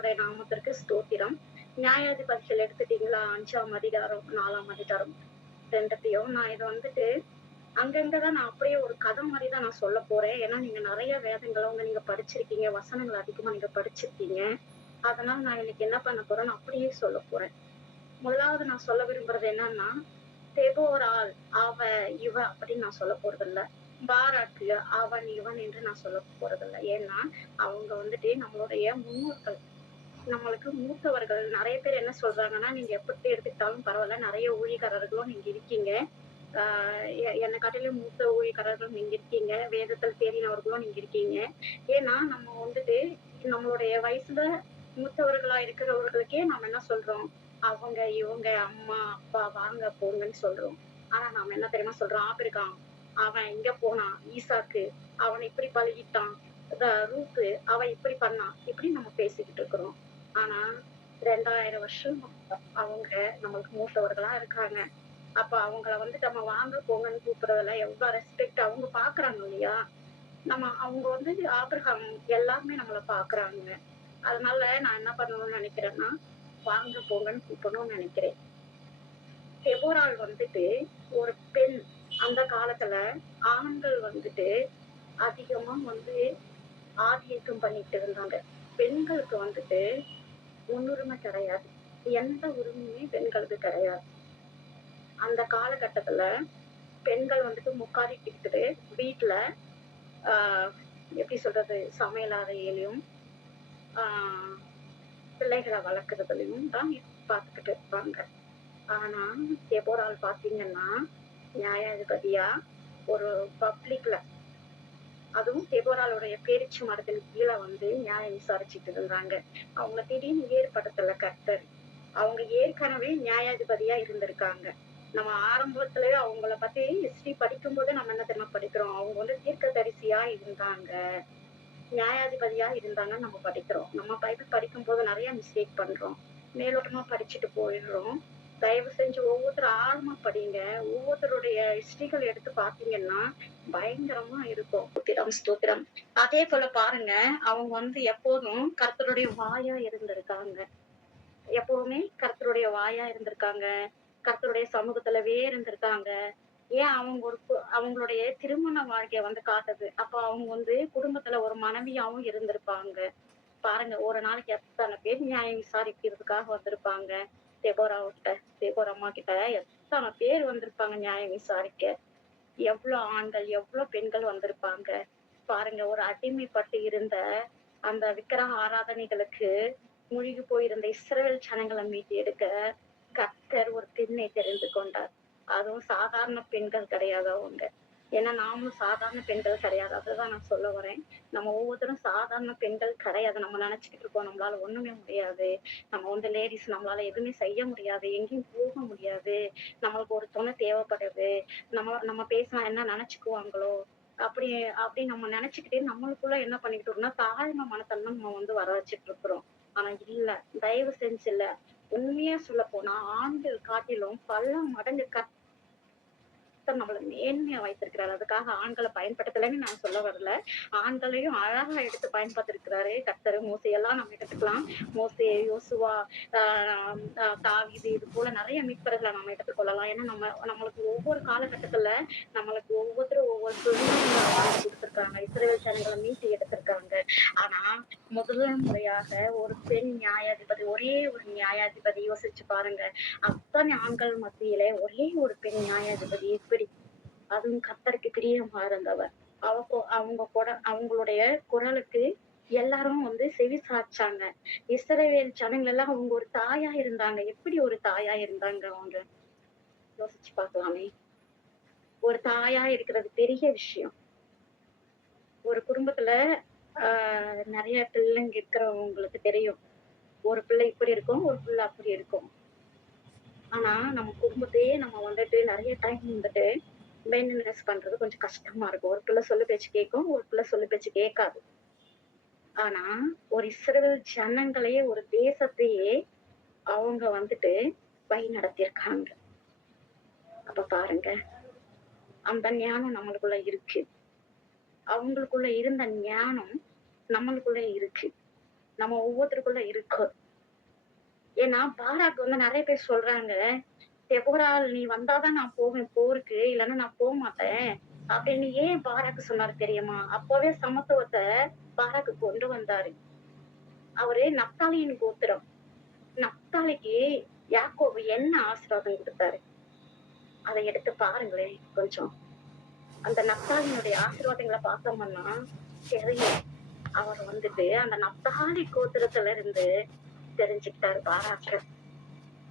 கர்த்தருடைய நாமத்திற்கு ஸ்தோத்திரம். நியாயாதிபதிகள் எடுத்துட்டீங்களா? 5ஆம் அதிகாரம், 4ஆம் அதிகாரம் 2த்தையும் நான் இத வந்துட்டு அங்கங்கதான் நான் அப்படியே ஒரு கதை மாரி தான் நான் சொல்லப் போறேன். ஏன்னா, நீங்க நெறைய வேதங்கள நீங்க படிச்சிருக்கீங்க. வசனங்கள் அதிகமா நீங்க படிச்சிருக்கீங்க. அதனால நான் இன்னைக்கு என்ன பண்ண போறேன்னு அப்படியே சொல்லப் போறேன். முதலாவது நான் சொல்ல விரும்புறது என்னன்னா, தெபோராள், அவ, இவ அப்படின்னு நான் சொல்லப் போறதில்ல. பாராக்கு, அவன், இவன் என்று நான் சொல்லப் போறதில்ல. ஏன்னா, அவங்க வந்துட்டு நம்மளுடைய முன்னோர்கள். நம்மளுக்கு மூத்தவர்கள். நெறைய பேர் என்ன சொல்றாங்கன்னா, நீங்க எப்படி எடுத்துக்கிட்டாலும் பரவால்ல. நெறைய ஊழியக்காரர்களும் நீங்க இருக்கீங்க. ஆ என்னை காட்டிலும் மூத்த ஊழியக்காரர்களும் நீங்க இருக்கீங்க. வேதத்தில் தேறினவர்களும் நீங்க இருக்கீங்க. ஏன்னா, நம்ம வந்துட்டு நம்மளுடைய வயசுல மூத்தவர்களா இருக்கிறவர்களுக்கே நாம என்ன சொல்றோம்? அவங்க, இவங்க, அம்மா, அப்பா, வாங்க, போங்கன்னு சொல்றோம். ஆனா நாம என்ன தெரியுமா சொல்றோம்? ஆபிரகாம், அவன் இங்க போனான். ஈசாக்கு, அவன் இப்படி பழகிட்டான். ரூத்து, அவ இப்படி பண்ணான். இப்படி நம்ம பேசிக்கிட்டு இருக்கிறோம். ஆனா 2000 வருஷம் அவங்க நம்மளுக்கு மூத்தவர்களா இருக்காங்க. அப்ப அவங்கள வந்து நம்ம வாங்க, போங்கன்னு கூப்பிடுறதுல எவ்வளவு ரெஸ்பெக்ட் அவங்க பாக்குறாங்க இல்லையா? அவங்க வந்து ஆபிரகாம் எல்லாருமே நம்மள பாக்குறாங்க. அதனால நான் என்ன பண்ணணும்னு நினைக்கிறேன்னா, வாங்க, போங்கன்னு கூப்பிடணும்னு நினைக்கிறேன். தெபோராள் வந்துட்டு ஒரு பெண். அந்த காலத்துல ஆண்கள் வந்துட்டு அதிகமா வந்து ஆதிக்கம் பண்ணிட்டு இருந்தாங்க. பெண்களுக்கு வந்துட்டு முன்னுரிமை கிடையாது. எந்த உரிமையுமே பெண்களுக்கு கிடையாது. அந்த காலகட்டத்துல பெண்கள் வந்துட்டு முக்காடிக்கிட்டு வீட்டுல ஆஹ் எப்படி சொல்றது, சமையல் அறையிலையும் ஆஹ் பிள்ளைகளை வளர்க்கறதுலயும் தான் பார்த்துக்கிட்டு இருப்பாங்க. ஆனா தெபோராள் பாத்தீங்கன்னா நியாயாதிபதியா ஒரு பப்ளிக்ல, அதுவும் தெபோராளுடைய பேரிச்ச மரத்தின் கீழே வந்து நியாயம் விசாரிச்சுட்டு இருந்தாங்க. அவங்க திடீர்னு ஏற்படுத்தல கர்த்தர். அவங்க ஏற்கனவே நியாயாதிபதியா இருந்திருக்காங்க. நம்ம ஆரம்பத்திலேயே அவங்கள பத்தி ஹிஸ்டரி படிக்கும் போது நம்ம என்ன தெரியுமா படிக்கிறோம்? அவங்க வந்து தீர்க்கதரிசியா இருந்தாங்க, நியாயாதிபதியா இருந்தாங்கன்னு நம்ம படிக்கிறோம். நம்ம பைபிள் படிக்கும் போது நிறைய மிஸ்டேக் பண்றோம். மேலோட்டமா படிச்சுட்டு போயிடுறோம். தயவு செஞ்சு ஒவ்வொருத்தரும் ஆழமா படிங்க. ஒவ்வொருத்தருடைய ஹிஸ்டரிகள் எடுத்து பாத்தீங்கன்னா பயங்கரமா இருக்கும். ஸ்தோத்திரம், ஸ்தோத்திரம். அதே போல பாருங்க, அவங்க வந்து எப்போதும் கர்த்தருடைய வாயா இருந்திருக்காங்க. எப்பவுமே கர்த்தருடைய வாயா இருந்திருக்காங்க. கர்த்தருடைய சமூகத்திலவே இருந்திருக்காங்க. ஏன் அவங்க அவங்களுடைய திருமண வாழ்க்கைய வந்து காட்டுது. அப்ப அவங்க வந்து குடும்பத்துல ஒரு மனைவியாவும் இருந்திருப்பாங்க. பாருங்க, ஒரு நாளைக்கு எத்தனை பேர் நியாயம் விசாரிக்கிறதுக்காக வந்திருப்பாங்க. தெபோரா அம்மா கிட்ட எத்தனை பேர் வந்திருப்பாங்க நியாயம் விசாரிக்க. எவ்வளவு ஆண்கள், எவ்வளவு பெண்கள் வந்திருப்பாங்க. பாருங்க, ஒரு அடிமைப்பட்டு இருந்த அந்த விக்கிரக ஆராதனைகளுக்கு மூழ்கி போயிருந்த இஸ்ரவேல் ஜனங்களை மீட்டு எடுக்க கர்த்தர் ஒரு பெண்ணை தெரிந்து கொண்டார். அதுவும் சாதாரண பெண்கள் கிடையாது அவங்க. ஏன்னா நாமளும் சாதாரண பெண்கள் கிடையாது. அதுதான் நான் சொல்ல வரேன். நம்ம ஒவ்வொருத்தரும் சாதாரண பெண்கள் கிடையாது. நம்ம நினைச்சுக்கிட்டு இருக்கோம் நம்மளால ஒண்ணுமே முடியாது, நம்ம வந்து லேடிஸ் நம்மளால எதுவுமே செய்ய முடியாது, எங்கேயும் போக முடியாது, நம்மளுக்கு ஒரு துணை தேவைப்படுது, நம்ம பேசினா என்ன நினைச்சுக்குவாங்களோ அப்படி அப்படி நம்ம நினைச்சுக்கிட்டே நம்மளுக்குள்ள என்ன பண்ணிக்கிட்டோம்னா தாழ்மை மனத்தன்மை நம்ம வந்து வர வச்சுட்டு இருக்கிறோம். ஆனா இல்ல, தயவு செஞ்சு இல்ல. உண்மையா சொல்ல போனா ஆண்கள் காட்டிலும் பல மடங்கு நம்மள மேன்மையா வைத்திருக்கிறாரு. அதுக்காக ஆண்களை பயன்படுத்தலைன்னு நான் சொல்ல வரல. ஆண்களையும் அழகா எடுத்து பயன்படுத்திருக்கிறாரு கர்த்தர். மோசையெல்லாம் நம்ம எடுத்துக்கலாம். மோசே, யோசுவா, தாவீது, இது போல நிறைய மீட்பர்களை நம்ம எடுத்துக்கொள்ளலாம். ஏன்னா நம்மளுக்கு ஒவ்வொரு காலகட்டத்துல நம்மளுக்கு ஒவ்வொருத்தரும் ஒவ்வொரு சுதந்திரங்களை வாங்கி கொடுத்திருக்காங்க. இஸ்ரவேல் ஜனங்களை மீட்டு எடுத்திருக்காங்க. ஆனா முதல் முறையாக ஒரு பெண் நியாயாதிபதி, ஒரே ஒரு நியாயாதிபதி, யோசிச்சு பாருங்க. அத்தனை ஆண்கள் மத்தியிலே ஒரே ஒரு பெண் நியாயாதிபதி எப்படி? அதுவும் கர்த்தருக்கு பிரியமா இருந்தவர். அவங்க கூட அவங்களுடைய குரலுக்கு எல்லாரும் வந்து செவி சாய்ச்சாங்க. இஸ்ரவேல் ஜனங்கள் எல்லாம் அவங்க ஒரு தாயா இருந்தாங்க. எப்படி ஒரு தாயா இருந்தாங்க அவங்க? யோசிச்சு பார்க்கலாமே. ஒரு தாயா இருக்கிறது பெரிய விஷயம். ஒரு குடும்பத்துல நிறைய பிள்ளைங்க இருக்கிறவங்களுக்கு தெரியும். ஒரு பிள்ளை இப்படி இருக்கும், ஒரு பிள்ளை அப்படி இருக்கும். ஆனா நம்ம குடும்பத்தையே நம்ம வந்துட்டு நிறைய டைம் வந்துட்டு மெயின்டெனன்ஸ் பண்றது கொஞ்சம் கஷ்டமா இருக்கும். ஒரு பிள்ளை சொல்லு பேச்சு கேட்கும், ஒரு பிள்ளை சொல்லு பேச்சு கேட்காது. ஆனா ஒரு இஸ்ரவேல் ஜனங்களையே, ஒரு தேசத்தையே அவங்க வந்துட்டு வழி நடத்தியிருக்காங்க. அப்ப பாருங்க, அந்த ஞானம் நம்மளுக்குள்ள இருக்கு. அவங்களுக்குள்ள இருந்த ஞானம் நம்மளுக்குள்ள இருக்கு. நம்ம ஒவ்வொருத்தருக்குள்ள இருக்கு. ஏன்னா பாராக்கு வந்து நிறைய பேர் சொல்றாங்க, "தெபோரா நீ வந்தா தான் நான் போவேன் போருக்கு, இல்லன்னா நான் போமாட்டேன்." அப்படின்னு ஏன் பாராக்கு சொன்னாரு தெரியுமா? அப்பவே சமத்துவத்த பாராக்கு கொண்டு வந்தாரு. அவரு நப்தாலியின் கோத்திரம். நப்தாலிக்கு யாக்கோபு என்ன ஆசீர்வாதம் குடுத்தாரு? அத எடுத்து பாருங்களேன் கொஞ்சம். அந்த நப்தாலியினுடைய ஆசீர்வாதங்கள பார்த்தோம்னா தெரியும். அவர் வந்துட்டு அந்த நப்தாலி கோத்திரத்துல இருந்து தெரிஞ்சுக்கிட்டாரு பாராக்க.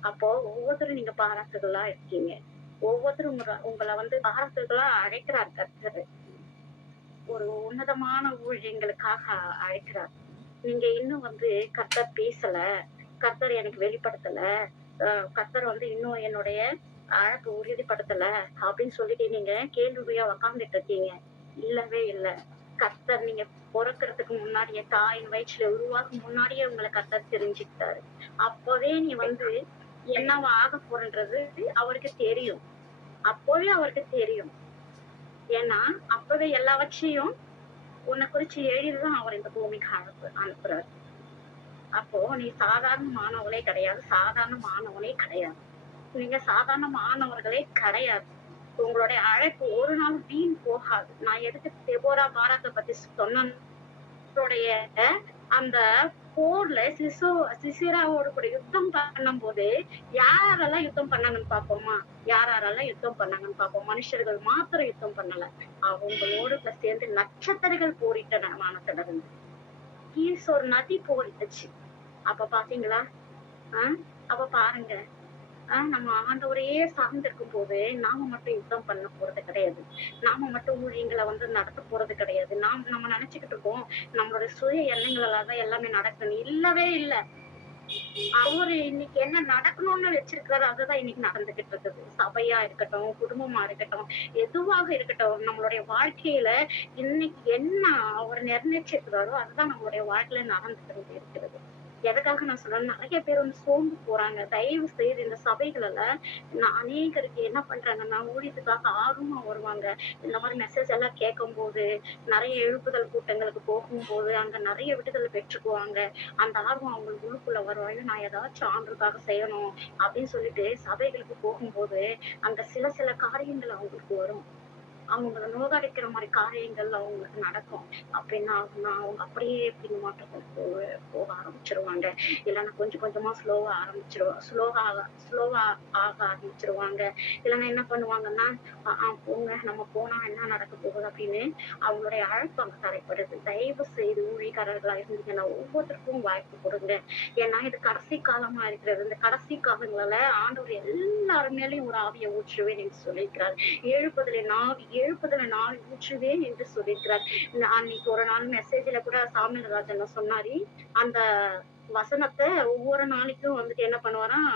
அப்போ ஒவ்வொருத்தரும் நீங்க பாராட்டுகளா இருக்கீங்க. ஒவ்வொருத்தரும் உங்கள வந்து பாராட்டுகளா அழைக்கிறார் கர்த்தர். ஒரு உன்னதமான ஊழியங்களுக்காக அழைக்கிறார். நீங்க இன்னும் வந்து கர்த்தர் பேசல, கர்த்தர் எனக்கு வெளிப்படுத்தல, கர்த்தர் வந்து இன்னும் என்னுடைய அழைப்பு உறுதிப்படுத்தல அப்படின்னு சொல்லிட்டு நீங்க கேள்விக்குறியா உக்காந்துட்டு இருக்கீங்க. இல்லவே இல்ல. கர்த்தர் நீங்க பொறக்கறதுக்கு முன்னாடியே தாயின் வயிற்றுல உருவாக்கும் முன்னாடியே உங்களை கர்த்தர் தெரிஞ்சுக்கிட்டாரு. அப்பவே நீ வந்து என்னவா ஆக போறன்றது அவருக்கு தெரியும். அப்பவே அவருக்கு தெரியும். ஏன்னா அப்பவே எல்லாவற்றையும் உன்னை குறிச்சு எழுதிதான் அவர் இந்த பூமிக்கு அனுப்புறாரு. அப்போ நீ சாதாரண மாணவர்களே கிடையாது, சாதாரண மாணவனே கிடையாது. நீங்க சாதாரண மாணவர்களே கிடையாது. உங்களுடைய அழைப்பு ஒரு நாள் வீண் போகாது. நான் எதுக்கு தெபோரா பாராக்க பத்தி சொன்னேன், அந்த போர்ல சிசிராவோட கூட யுத்தம் பண்ணும்போது யாரெல்லாம் யுத்தம் பண்ணாங்கன்னு பாப்போமா? யாரெல்லாம் யுத்தம் பண்ணாங்கன்னு பாப்போம். மனுஷர்கள் மாத்திரம் யுத்தம் பண்ணல. அவங்களோடு சேர்ந்து நட்சத்திரங்கள் போரிட்டன வானத்துல இருந்து. ஒரு நதி போரிட்டுச்சு. அப்ப பாத்தீங்களா? அப்ப பாருங்க. நம்ம ஆண்டவரையே சார்ந்திருக்கும் போது நாம மட்டும் யுத்தம் பண்ண போறது கிடையாது. நாம மட்டும் ஊழியங்களை வந்து நடத்த போறது கிடையாது. நம்ம நினைச்சுக்கிட்டு இருக்கோம் நம்மளோட சுய எண்ணங்களாலதான் எல்லாமே நடக்கணும். இல்லவே இல்ல. அவரு இன்னைக்கு என்ன நடக்கணும்னு வச்சிருக்காரு அதுதான் இன்னைக்கு நடந்துகிட்டு இருக்குது. சபையா இருக்கட்டும், குடும்பமா இருக்கட்டும், எதுவாக இருக்கட்டும், நம்மளுடைய வாழ்க்கையில இன்னைக்கு என்ன அவர் நிர்ணயிச்சிருக்கிறாரோ அதுதான் நம்மளுடைய வாழ்க்கையில நடந்துகிட்டு இருக்கிறது. எதுக்காக நான் சொல்றேன், நிறைய பேர் வந்து சோர்ந்து போறாங்க. தயவு செய்து இந்த சபைகள்ல அநேகருக்கு என்ன பண்றாங்கன்னா ஊழியத்துக்காக ஆர்வமா வருவாங்க. இந்த மாதிரி மெசேஜ் எல்லாம் கேட்கும் போது, நிறைய எழுப்புதல் கூட்டங்களுக்கு போகும்போது அங்க நிறைய விடுதலை பெற்றுக்குவாங்க. அந்த ஆர்வம் அவங்களுக்கு உள்ளுக்குள்ள வரும். ஐயோ நான் ஏதாச்சும் ஆண்டவருக்காக செய்யணும் அப்படின்னு சொல்லிட்டு சபைகளுக்கு போகும்போது அங்க சில சில காரியங்கள் அவங்களுக்கு வரும். அவங்கள நோகடிக்கிற மாதிரி காரியங்கள் அவங்களுக்கு நடக்கும். அப்படின்னா அவங்க அப்படியே பின்மாற்றத்துல போக ஆரம்பிச்சிருவாங்க. இல்லைன்னா கொஞ்சம் கொஞ்சமா ஸ்லோவா ஆக ஆரம்பிச்சிருவாங்க. இல்லைன்னா என்ன பண்ணுவாங்கன்னா போங்க நம்ம போனா என்ன நடக்க போகுது அப்படின்னு அவங்களுடைய அழைப்பு அங்க தடைப்படுது. தயவு செய்து ஊழியக்காரர்களா இருந்தீங்கன்னா ஒவ்வொருத்தருக்கும் வாய்ப்பு கொடுங்க. ஏன்னா இது கடைசி காலமா இருக்கிறது. இந்த கடைசி காலங்கள்ல ஆண்டவர் எல்லாரு மேலயும் ஒரு ஆவியை ஊற்றுவேன் என்று சொல்லியிருக்கிறார். எழுப்புதல நாள் ஊற்றுவேன் என்று சொல்லியிருக்கிறார். அன்னைக்கு ஒரு நாள் மெசேஜ்ல கூட சாமியல் ராஜன் சொன்னாரு. அந்த வசனத்தை ஒவ்வொரு நாளைக்கும் வந்துட்டு என்ன பண்ணுவாராம்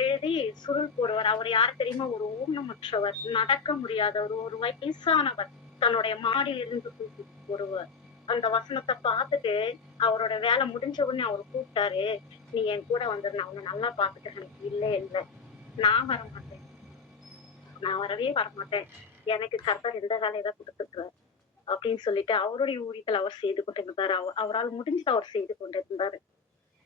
எழுதி சுருள் போடுவார். அவர் யார் தெரியுமா? ஒரு ஊனமுற்றவர், நடக்க முடியாதவர், ஒரு வயசானவர், தன்னுடைய மாடியில் இருந்து தூக்கி போடுவார். அந்த வசனத்தை பார்த்துட்டு அவரோட வேலை முடிஞ்ச உடனே அவர் கூப்பிட்டாரு, நீ என் கூட வந்துரு, நான் உன்னை நல்லா பாத்துக்கிறேன். இல்ல நான் வரமாட்டேன், நான் வரவே வரமாட்டேன், எனக்கு கர்த்தர் எந்த வேலையை தான் கொடுத்துருக்கிறார் அப்படின்னு சொல்லிட்டு அவருடைய ஊழியத்தில் அவர் செய்து கொண்டிருந்தாரு. அவரால் முடிஞ்சது அவர் செய்து கொண்டிருந்தாரு.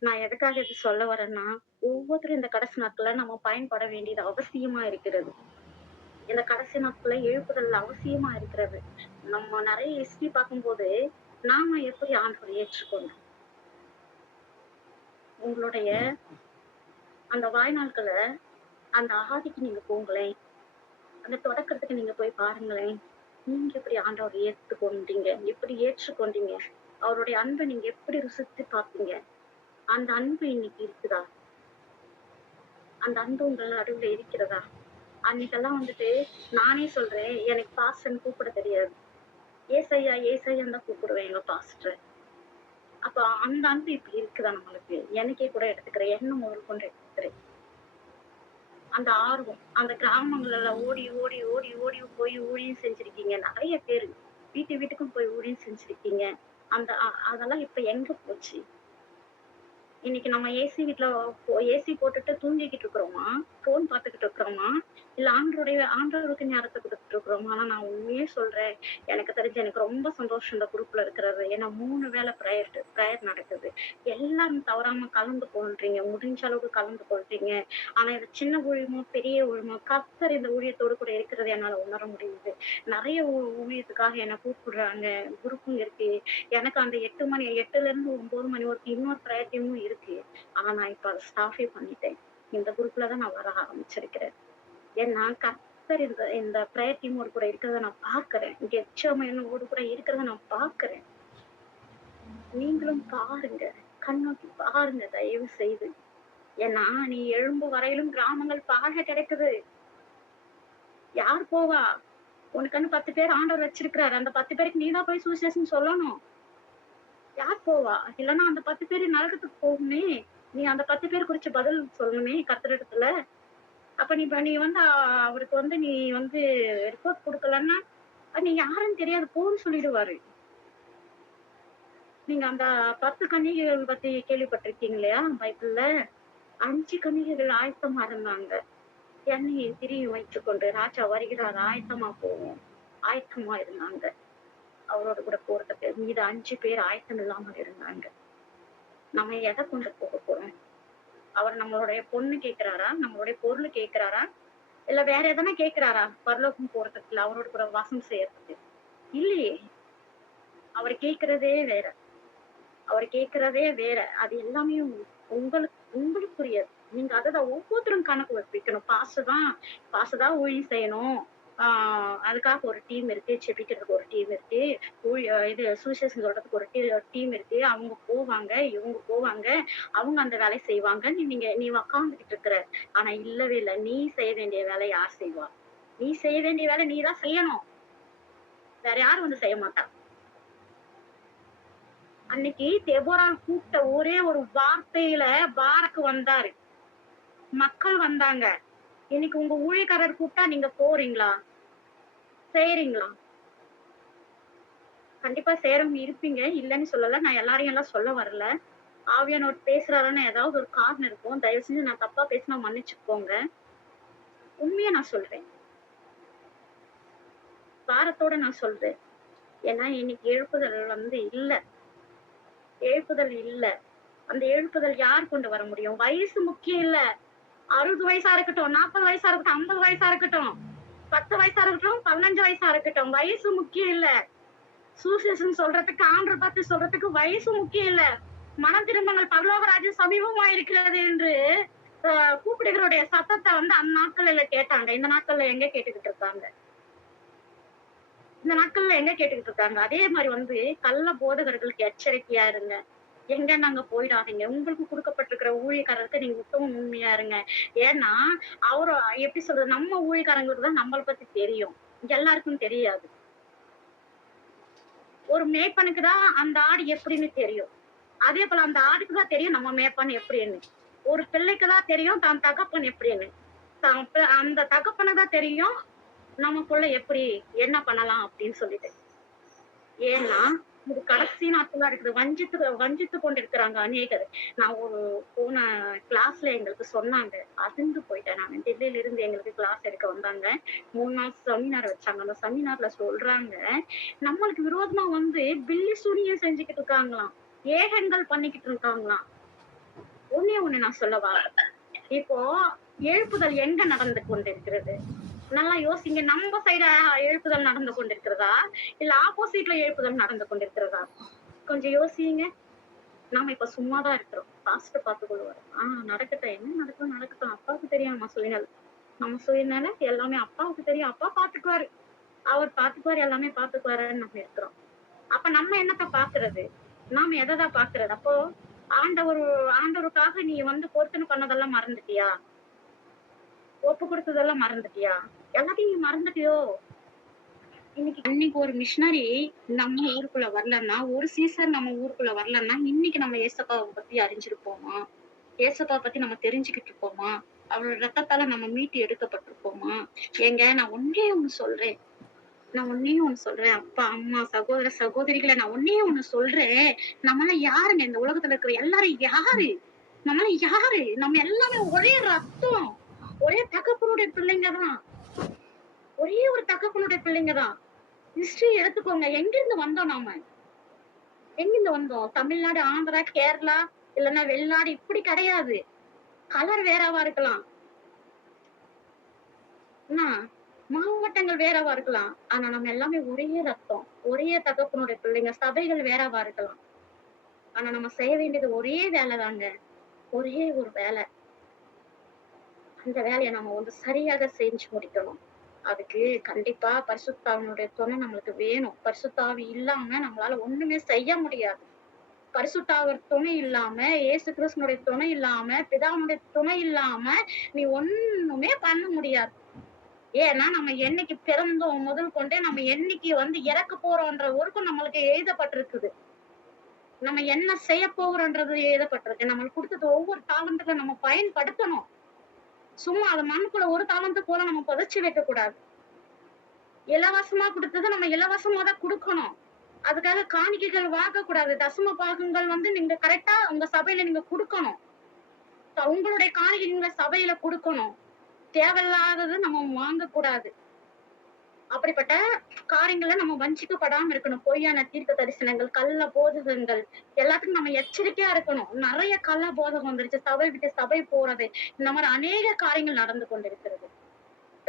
நான் எதுக்காக இது சொல்ல வரேன்னா, ஒவ்வொருத்தரும் இந்த கடைசி நாட்கள்ல நம்ம பயன்பட வேண்டியது அவசியமா இருக்கிறது. இந்த கடைசி நாட்கள்ல எழுப்புதல் அவசியமா இருக்கிறது. நம்ம நிறைய ஹிஸ்டரி பார்க்கும்போது நாம எப்படி ஆண்டவரை ஏற்றுக்கொண்டோம். உங்களுடைய அந்த வாழ்நாட்களை அந்த ஆதிக்கு நீங்க போங்களேன், அந்த தொடக்கத்துக்கு நீங்க போய் பாருங்களேன். நீங்க எப்படி ஆண்டவரை ஏற்றுக்கொண்டீங்க, எப்படி ஏற்றுக்கொண்டீங்க, அவருடைய அன்பை நீங்க எப்படி ருசித்து பார்த்தீங்க? அந்த அன்பு இன்னைக்கு இருக்குதா? அந்த அன்பு உங்கள் நடுவுல இருக்கிறதா? அன்னைக்கெல்லாம் வந்துட்டு நானே சொல்றேன், எனக்கு பாஸ்டர்ன்னு கூப்பிட தெரியாது. ஏசையா ஏசையான்னு தான் கூப்பிடுவேன் எங்க பாஸ்டர். அப்ப அந்த அன்பு இப்படி இருக்குதா நம்மளுக்கு? எனக்கே கூட எடுத்துக்கிறேன், என்ன முதல் கொண்டு எடுத்துக்கிறேன். அந்த ஆர்வம், அந்த கிராமங்கள்ல ஓடி ஓடி ஓடி ஓடி போய் ஊழியம் செஞ்சிருக்கீங்க நிறைய பேரு. வீட்டுக்கும் போய் ஊழியம் செஞ்சிருக்கீங்க. அந்த அதெல்லாம் இப்ப எங்க போச்சு? இன்னைக்கு நம்ம ஏசி வீட்ல ஏசி போட்டுட்டு தூங்கிக்கிட்டு இருக்கிறோமா? ஃபோன் பார்த்துக்கிட்டு இருக்கிறோமா? இல்ல ஆண்டவருக்கு நேரத்த குடுத்துட்டு இருக்கிறோமா? ஆனா நான் உண்மையே சொல்றேன். எனக்கு தெரிஞ்சு எனக்கு ரொம்ப சந்தோஷம் இந்த குரூப்ல இருக்கிறது. ஏன்னா 3 வேள பிரேயர் நடக்குது. எல்லாம் தவறாம கலந்து கொள்றீங்க. முடிஞ்ச அளவுக்கு கலந்து கொள்றீங்க. ஆனா இது சின்ன ஊழியமோ, பெரிய ஊழியமோ, கர்த்தர் இந்த ஊழியத்தோடு கூட இருக்கிறத என்னால உணர முடியுது. நெறைய ஊழியத்துக்காக என்ன கூப்பிடுறாங்க. குரூப்பும் இருக்கு. எனக்கு அந்த 8 இருந்து 9 மணி வரைக்கும் இன்னொரு பிரேயர் டீமும் இருக்கு. ஆனா நான் இப்ப அத ஸ்டாப்பே பண்ணிட்டேன். இந்த குரூப்ல தான் நான் வர ஆரம்பிச்சிருக்கிறேன். ஏன்னா கர்த்தர் இந்த இந்த பிரேயர் டீமோட கூட இருக்கிறத நான் பார்க்கிறேன். கெட்சமேனோடு கூட இருக்கிறத நான் பார்க்கிறேன். நீங்களும் பாருங்க. கண்ணோக்கி பாருங்க தயவு செய்து. ஏன்னா நீ எழும்பு வரையிலும் கிராமங்கள் பாழ கிடக்குது. யார் போவா? உனக்குன்னு 10 பேர் ஆண்டவர் வச்சிருக்கிறாரு. அந்த 10 பேருக்கு நீ தான் போய் சுவிசேஷம் சொல்லணும். யார் போவா? இல்லன்னா அந்த 10 பேரு நரகத்துக்கு போகுமே! நீ அந்த 10 பேர் குறிச்சு பதில் சொல்லணுமே கர்த்தரிடத்துல. அப்ப நீ வந்து அவருக்கு வந்து நீ வந்து ரிப்போர்ட் குடுக்கலன்னா, நீ யாருன்னு தெரியாது போன்னு சொல்லிடுவாரு. நீங்க அந்த 10 கன்னிகைகள் பத்தி கேள்விப்பட்டிருக்கீங்க இல்லையா? பைபிள்ல. 5 கன்னிகைகள் ஆயத்தமா இருந்தாங்க. எண்ணெயை திரியும் வைத்துக்கொண்டு ராஜா வருகிறார் ஆயத்தமா போவோம். ஆயத்தமா இருந்தாங்க. அவரோட கூட போறதுக்கு. மீத 5 பேர் ஆயத்தம் இல்லாமல் இருந்தாங்க. நம்ம எத கொண்டு போக போறோம்? அவர் நம்மளுடைய பொண்ணு கேட்கிறாரா? நம்மளுடைய பொருள் கேட்கிறாரா? இல்ல வேற எதனா கேட்கிறாரா? பரலோகம் போறதுக்கு, இல்ல அவரோட கூட வாசம் செய்யறதுக்கு? இல்லையே! அவர் கேட்கிறதே வேற. அவர் கேட்கிறதே வேற. அது எல்லாமே உங்களுக்குரியது. நீங்க அததான் ஒவ்வொருத்தரும் கணக்கு வைக்கணும். பாஸ்டர் தான் ஊழியம் செய்யணும். அதுக்காக ஒரு டீம் இருக்கு. செபிக்கிறதுக்கு ஒரு டீம் இருக்கு. இது சுவிசேஷம் சொல்றதுக்கு ஒரு டீம் இருக்கு. அவங்க போவாங்க, இவங்க போவாங்க. அவங்க அந்த வேலைய செய்வாங்கன்னு நீ உக்காந்துகிட்டு இருக்கிற. ஆனா இல்லவே இல்ல. நீ செய்ய வேண்டிய வேலைய யார் செய்வா? நீ செய்ய வேண்டிய வேலை நீ தான் செய்யணும். வேற யாரும் வந்து செய்ய மாட்டா. அன்னைக்கு தெபோராள் கூப்பிட்ட ஒரே ஒரு வார்த்தையில பாரக்கு வந்தாரு. மக்கள் வந்தாங்க. இன்னைக்கு உங்க ஊழியக்காரர் கூப்பிட்டா நீங்க போறீங்களா? செய்றீங்களா? கண்டிப்பா செய்றவங்க இருப்பீங்க. இல்லன்னு சொல்லல. நான் எல்லாரையும் எல்லாம் சொல்ல வரல. ஆவியானவர் பேசுறாருன்னு ஏதாவது ஒரு காரணம் இருக்கும். தயவு செஞ்சு நான் தப்பா பேசினா மன்னிச்சுக்கோங்க. உண்மையா நான் சொல்றேன். பாரத்தோட நான் சொல்றேன். ஏன்னா இன்னைக்கு எழுப்புதல் வந்து இல்ல. எழுப்புதல் இல்ல. அந்த எழுப்புதல் யார் கொண்டு வர முடியும்? வயசு முக்கியம் இல்ல. 60 வயசா இருக்கட்டும், 40 வயசா இருக்கட்டும், 50 வயசா இருக்கட்டும், 10 வயசா இருக்கட்டும், 15 வயசா இருக்கட்டும். வயசு முக்கியம் இல்ல. சுவிசேஷம் சொல்றதுக்கு, ஆண்டவர பத்தி சொல்றதுக்கு வயசு முக்கியம் இல்ல. மனம் திரும்புங்கள் பரலோக ராஜ்யம் சமீபமா இருக்கிறது என்று கூப்பிடுகிறவருடைய சத்தத்தை வந்து அந்த நாட்கள்ல கேட்டாங்க. இந்த நாட்கள்ல எங்க கேட்டுக்கிட்டு இருக்காங்க? இந்த நாட்கள்ல எங்க கேட்டுக்கிட்டு இருக்காங்க? அதே மாதிரி வந்து கள்ள போதகர்களுக்கு எச்சரிக்கையா இருங்க. எங்க நாங்க போயிடாதீங்க. உங்களுக்கு குடுக்கப்பட்டிருக்கிற ஊழியக்காரருக்கு நீங்க உத்தம உண்மையா இருங்க. ஏன்னா, அவரு எப்படி சொல்றது? நம்ம ஊழியக்காரங்களுக்கு தான் நம்மள பத்தி தெரியும். எல்லாருக்கும் தெரியாது. ஒரு மேய்ப்பனுக்கு தான் அந்த ஆடு எப்படின்னு தெரியும். அதே போல அந்த ஆடுக்கு தான் தெரியும் நம்ம மேய்ப்பன் எப்படின்னு. ஒரு பிள்ளைக்கு தான் தெரியும் தான் தகப்பன் எப்படின்னு. அந்த தகப்பனுக்கு தான் தெரியும் நம்ம புள்ள எப்படி என்ன பண்ணலாம் அப்படின்னு சொல்லிட்டு. ஏன்னா இது கடைசி நாட்களா இருக்குது. வஞ்சித்து கொண்டிருக்கிறாங்க அநேகர். நான் ஒரு போன கிளாஸ்ல எங்களுக்கு சொன்னாங்க. அதிர்ந்து போயிட்டேன் நானு. டெல்லியில இருந்து எங்களுக்கு கிளாஸ் எடுக்க வந்தாங்க. 3 நாள் செமினார் வச்சாங்க. அந்த செமினார்ல சொல்றாங்க, நம்மளுக்கு விரோதமா வந்து பில்லி சூனியம் செஞ்சுக்கிட்டு இருக்காங்களாம். ஏகங்கள் பண்ணிக்கிட்டு இருக்காங்களாம். ஒண்ணே ஒண்ணு நான் சொல்லவா? இப்போ எழுப்புதல் எங்க நடந்து கொண்டிருக்கிறது? நல்லா யோசிங்க. நம்ம சைடு எழுப்புதல் நடந்து கொண்டிருக்கிறதா? இல்ல ஆப்போசிட்ல எழுப்புதல் நடந்து கொண்டிருக்கிறதா? கொஞ்சம் யோசிங்க. நாம இப்ப சும்மா தான் இருக்கிறோம். பாஸ்டர் பார்த்துக்கொள்வாரு. நடக்கட்டும். என்ன நடக்கும் நடக்கட்டும். அப்பாவுக்கு தெரியும் நம்ம சுயநலம் எல்லாமே அப்பாவுக்கு தெரியும். அப்பா பார்த்துக்குவாரு. அவர் பார்த்துக்குவாரு. எல்லாமே பார்த்துக்குவாருன்னு நம்ம இருக்கிறோம். அப்ப நம்ம என்னத்த பார்க்கிறது? நாம எததான் பார்க்கிறது? அப்போ ஆண்டவர் ஆண்டவருக்காக நீ வந்து பொருத்தனை பண்ணதெல்லாம் மறந்துட்டியா? ஒப்பு கொடுத்ததெல்லாம் மறந்துட்டியா? எல்லாத்தையும் நீ மறந்துட்டியோ? இன்னைக்கு ஒரு மிஷினரி நம்ம ஊருக்குள்ள வரலன்னா, ஒரு சீசன் நம்ம ஊருக்குள்ள வரலன்னா, இன்னைக்கு நம்ம ஏசப்பாவை பத்தி அறிஞ்சிருப்போமா? ஏசப்பாவை பத்தி நம்ம தெரிஞ்சுக்கிட்டு இருப்போமா? அவரோட ரத்தத்தால நம்ம மீட்டு எடுக்கப்பட்டிருப்போமா? ஏங்க நான் ஒண்ணே ஒண்ணு சொல்றேன். அப்பா, அம்மா, சகோதர, சகோதரிகள நான் ஒண்ணே ஒண்ணு சொல்றேன். நம்மலாம் யாருங்க? இந்த உலகத்துல இருக்கிற எல்லாரும் யாரு? நம்ம யாரு? நம்ம எல்லாமே ஒரே ரத்தம். ஒரே தகப்பனுடைய பிள்ளைங்க தான். ஒரே ஒரு தகப்பனுடைய பிள்ளைங்க தான். ஹிஸ்டரி எடுத்துக்கோங்க. எங்கிருந்து வந்தோம் நாம? எங்கிருந்து வந்தோம்? தமிழ்நாடு, ஆந்திரா, கேரளா இல்லன்னா வெளிநாடு இப்படி கிடையாது. கலர் வேறவா இருக்கலாம். என்ன? மாவட்டங்கள் வேறவா இருக்கலாம். ஆனா நம்ம எல்லாமே ஒரே ரத்தம். ஒரே தகப்பனுடைய பிள்ளைங்க. சபைகள் வேறவா இருக்கலாம். ஆனா நம்ம செய்ய வேண்டியது ஒரே வேலைதாங்க. ஒரே ஒரு வேலை. அந்த வேலைய நம்ம வந்து சரியாக செஞ்சு முடிக்கணும். அதுக்கு கண்டிப்பா பரிசுத்த ஆவியினுடைய துணை நம்மளுக்கு வேணும். பரிசுத்த ஆவி இல்லாம நம்மளால ஒண்ணுமே செய்ய முடியாது. பரிசுத்த ஆவியின் துணை இல்லாம, இயேசு கிறிஸ்துவினுடைய துணை இல்லாம, பிதாவினுடைய துணை இல்லாம நீ ஒண்ணுமே பண்ண முடியாது. ஏன்னா நம்ம என்னைக்கு பிறந்தோம் முதல் கொண்டே நம்ம என்னைக்கு வந்து இறக்க போறோம்ன்ற வரைக்கும் நம்மளுக்கு எழுதப்பட்டிருக்குது. நம்ம என்ன செய்ய போகிறோம்ன்றது எழுதப்பட்டிருக்கு. நம்மளுக்கு கொடுத்தது ஒவ்வொரு தாளந்துகளை நம்ம பயன்படுத்தணும். சும்மா அது மண்ணுக்குள்ள ஒரு தாளந்து போல நம்ம புதைச்சு வைக்க கூடாது. இலவசமா கொடுத்தது நம்ம இலவசமா தான் கொடுக்கணும். அதுக்காக காணிக்கைகள் வாங்க கூடாது. தசம பாகங்கள் வந்து நீங்க கரெக்டா உங்க சபையில நீங்க கொடுக்கணும். உங்களுடைய காணிக்கை நீங்க சபையில கொடுக்கணும். தேவையில்லாதது நம்ம வாங்க கூடாது. அப்படிப்பட்ட காரியங்களை நம்ம வஞ்சிக்கப்படாம இருக்கணும். பொய்யான தீர்க்க தரிசனங்கள், கள்ள போதகங்கள் எல்லாத்துக்கும் நம்ம எச்சரிக்கையா இருக்கணும். நிறைய கள்ள போதகம் வந்துருச்சு. சபை விட்டு சபை போறது இந்த மாதிரி அநேக காரியங்கள் நடந்து கொண்டிருக்கிறது.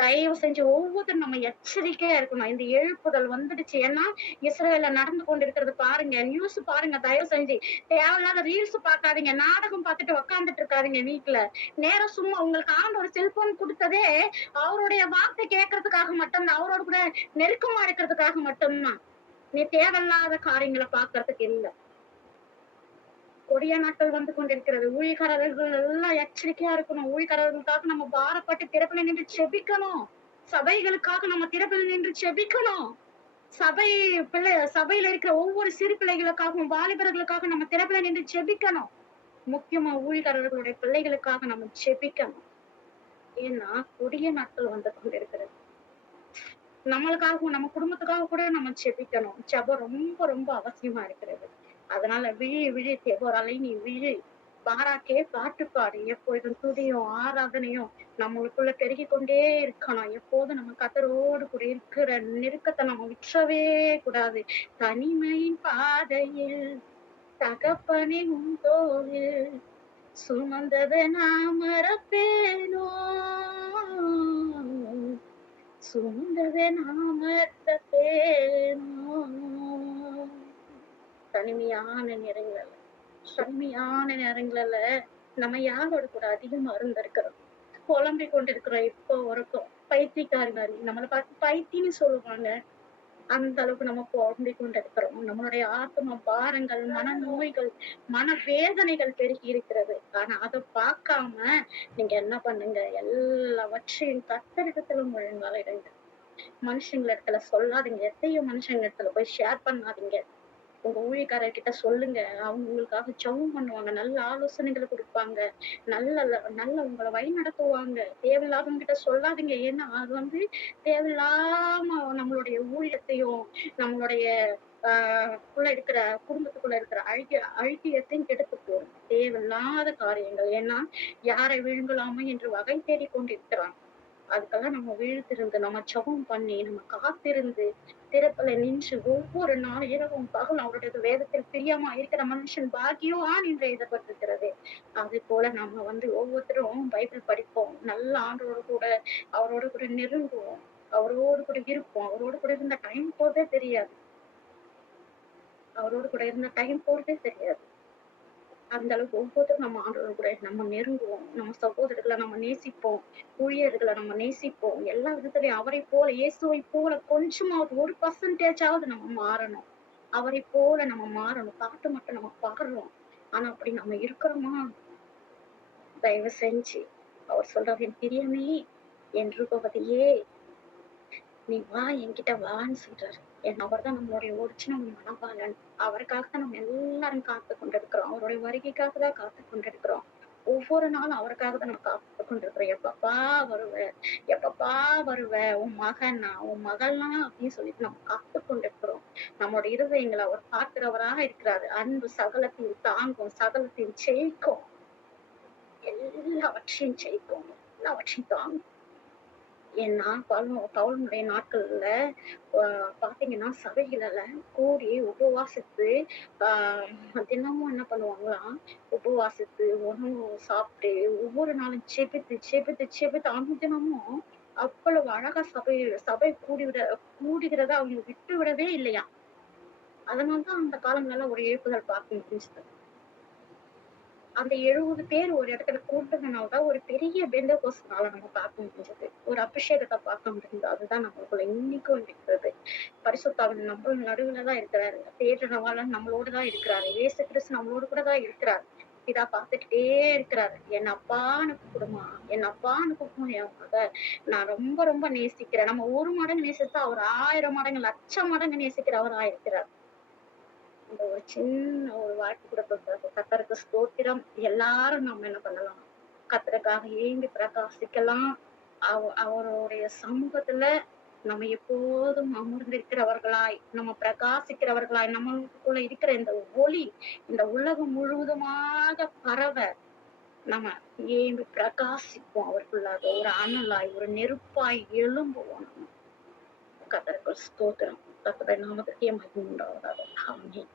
தயவு செஞ்சு ஒவ்வொருத்தரும் நம்ம எச்சரிக்கையா இருக்கணும். இந்த எழுப்புதல் வந்துடுச்சு. ஏன்னா இஸ்ரேல்ல நடந்து கொண்டிருக்கிறது பாருங்க. நியூஸ் பாருங்க. தயவு செஞ்சு தேவையில்லாத ரீல்ஸ் பார்க்காதீங்க. நாடகம் பார்த்துட்டு உக்காந்துட்டு இருக்காதீங்க வீட்டுல. நேரம் சும்மா உங்களுக்கு ஆண்டவர் செல்போன் கொடுத்ததே அவருடைய வார்த்தை கேட்கறதுக்காக மட்டும்தான். அவரோட கூட நெருக்கமா இருக்கிறதுக்காக மட்டும்தான். நீ தேவையில்லாத காரியங்களை பார்க்கறதுக்கு இல்லை. கொடிய நாட்கள் வந்து கொண்டிருக்கிறது. ஊழியக்காரர்கள் எல்லாம் எச்சரிக்கையா இருக்கணும். ஊழியக்காரர்களுக்காக நம்ம பாரப்பட்டு திறப்பில நின்று செபிக்கணும். சபைகளுக்காக நம்ம திறப்பில நின்று செபிக்கணும். சபையில இருக்கிற ஒவ்வொரு சிறு பிள்ளைகளுக்காகவும் வாலிபர்களுக்காக நம்ம திறப்பில நின்று செபிக்கணும். முக்கியமா ஊழியக்காரர்களுடைய பிள்ளைகளுக்காக நம்ம செபிக்கணும். ஏன்னா கொடிய நாட்கள் வந்து கொண்டிருக்கிறது. நம்மளுக்காகவும் நம்ம குடும்பத்துக்காக கூட நம்ம செபிக்கணும். ஜெபம் ரொம்ப ரொம்ப அவசியமா இருக்கிறது. அதனால விழி விழி தேவராலை நீ விழி. பாராக்கே பாட்டு பாடு. எப்பொழுதும் துதியும் ஆராதனையும் நம்மளுக்குள்ள பெருகி கொண்டே இருக்கணும். எப்போதும் நம்ம கத்தரோடு கூட இருக்கிற நெருக்கத்தை நம்ம விற்றவே கூடாது. தனிமையின் பாதையில் தகப்பனே உன் தோளில் சுமந்ததை நான் மறப்பேனோ, சுமந்ததை நான் மறப்பேனோ. தனிமையான நேரங்கள்ல நம்ம யாரோட கூட அதிகமா இருந்திருக்கிறோம். புலம்பிக் கொண்டிருக்கிறோம். இப்போ வரைக்கும் பைத்தியக்காரி மாதிரி நம்மளை பார்த்து பைத்தியம்னு சொல்லுவாங்க. அந்த அளவுக்கு நம்ம புலம்பிக் கொண்டிருக்கிறோம். நம்மளுடைய ஆத்ம பாரங்கள், மன நோய்கள், மன வேதனைகள் பெருகி இருக்கிறது. ஆனா அதை பார்க்காம நீங்க என்ன பண்ணுங்க, எல்லாவற்றையும் கர்த்தரிடத்துல முழங்காலிடுங்க. மனுஷங்க இடத்துல சொல்லாதீங்க. எத்தையும் மனுஷங்க இடத்துல போய் ஷேர் பண்ணாதீங்க. உங்க ஊழியக்காரர்கிட்ட சொல்லுங்க. அவங்க உங்களுக்காக ஜெபம் பண்ணுவாங்க. நல்ல ஆலோசனைகளை கொடுப்பாங்க. நல்ல நல்ல உங்களை வழி நடத்துவாங்க. தேவையில்லாதவங்க கிட்ட சொல்லாதீங்க. ஏன்னா அது வந்து தேவையில்லாம நம்மளுடைய ஊழியத்தையும் நம்மளுடைய குள்ள இருக்கிற குடும்பத்துக்குள்ள இருக்கிற அழுகியத்தையும் கெடுத்து போடும். தேவையில்லாத காரியங்கள். ஏன்னா யாரை விழுங்கலாமோ என்று வகை தேடி கொண்டிருக்கிறாங்க. அதுக்கெல்லாம் நம்ம விழுத்திருந்து நம்ம ஜெபம் பண்ணி நம்ம காத்திருந்து திறப்புல நின்று ஒவ்வொரு நாள் இரவும் பகலும் அவருடைய வேதத்தில் பிரியமா இருக்கிற மனுஷன் பாக்கியவான் என்று எழுதப்பட்டிருக்கிறது. அது போல நம்ம வந்து ஒவ்வொருத்தரும் பைபிள் படிப்போம். நல்ல ஆண்டோடு கூட அவரோட கூட நெருங்குவோம். அவரோடு கூட இருப்போம். அவரோடு கூட இருந்த டைம் போறதே தெரியாது. அவரோடு கூட இருந்த டைம் போறதே தெரியாது. அந்த அளவுக்கு ஒவ்வொருத்தரும் நம்ம ஆண்டவரோட கூட நம்ம நெருங்குவோம். நம்ம சகோதரர்களை நம்ம நேசிப்போம். ஊழியர்களை நம்ம நேசிப்போம். எல்லா விதத்திலையும் அவரை போல இயேசுவை போல கொஞ்சமாவது 1% நம்ம மாறணும். அவரை போல நம்ம மாறணும். பாட்டு மட்டும் நம்ம பாடுறோம். ஆனா அப்படி நம்ம இருக்கிறோமா? தயவு செஞ்சு அவர் சொல்றாரு, என் பிரியமே என் ரூபவதியே நீ வா, என்கிட்ட வான்னு சொல்றாரு. ஏன்னா அவர்தான் நம்மளுடைய ஒரிஜினல் மணவாளன். அவருக்காக தான் நம்ம எல்லாரும் காத்து கொண்டிருக்கிறோம். அவருடைய வருகைக்காக தான் காத்து கொண்டிருக்கிறோம். ஒவ்வொரு நாளும் அவருக்காக தான் நம்ம காத்து கொண்டிருக்கிறோம். எப்பப்பா வருவ, எப்பப்பா வருவ, உன் மகனா உன் மகள்னா அப்படின்னு சொல்லிட்டு நம்ம காத்து கொண்டிருக்கிறோம். நம்மளுடைய இருதயங்களை அவர் பார்க்கிறவராக இருக்கிறாரு. அன்பு சகலத்தையும் தாங்கும், சகலத்தையும் ஜெயிக்கும். எல்லாவற்றையும் ஜெயிக்கும், எல்லாவற்றையும் தாங்கும். ஏன்னா பவுலினுடைய நாட்கள்ல பாத்தீங்கன்னா சபைகள்ல கூடி உபவாசித்து தினமும் என்ன பண்ணுவாங்களாம், உபவாசித்து உணவு சாப்பிட்டு ஒவ்வொரு நாளும் செபித்து செபித்து செபித்து அனுதினமும் அவ்வளவு அழகா சபை கூடுகிறத அவங்க விட்டு விடவே இல்லையா. அதனாலதான் அந்த காலங்கள்ல ஒரு எழுப்புதல் பார்க்க முடிஞ்சது. அந்த 70 பேர் ஒரு இடத்துல கூட்டதுனாலதான் ஒரு பெரிய பெந்தகோஸ்துனால நம்ம பார்க்க முடிஞ்சது. ஒரு அபிஷேகத்தை பார்க்க முடிஞ்சது. அதுதான் நம்மளுக்குள்ள இன்னைக்கும் இருக்கிறது. பரிசுத்தாவின் நம்ம நடுவுலதான் இருக்கிறாரு. தேடுறவாளன் நம்மளோடதான் இருக்கிறாரு. இயேசு கிறிஸ்து நம்மளோட கூட தான் இருக்கிறாரு. இதா பார்த்துக்கிட்டே இருக்கிறாரு. என் அப்பான்னு கூப்பிடுமா, என் அப்பான்னு கூப்பிடும் என் மக. நான் ரொம்ப ரொம்ப நேசிக்கிறேன். நம்ம ஒரு மடங்கு நேசிச்சா அவர் 1000 மடங்கு, லட்சம் மடங்கு நேசிக்கிறவரா இருக்கிறார். இந்த ஒரு சின்ன ஒரு வாய்ப்பு கொடுத்ததுக்கு கர்த்தருக்கு ஸ்தோத்திரம். எல்லாரும் நம்ம என்ன பண்ணலாம், கர்த்தருக்காக ஏங்கி பிரகாசிக்கலாம். அவருடைய சமூகத்துல நம்ம எப்போதும் அமர்ந்திருக்கிறவர்களாய், நம்ம பிரகாசிக்கிறவர்களாய், நம்மளுக்குள்ள இருக்கிற இந்த ஒளி இந்த உலகம் முழுவதுமாக பரவ நம்ம ஏங்கி பிரகாசிப்போம். அவருக்குள்ளாக ஒரு அனலாய், ஒரு நெருப்பாய் எழும்புவோம். நம்ம கர்த்தருக்கு ஸ்தோத்திரம். கர்த்தருடைய நாமத்துக்கே மகிமை உண்டாவதாக. ஆமென்.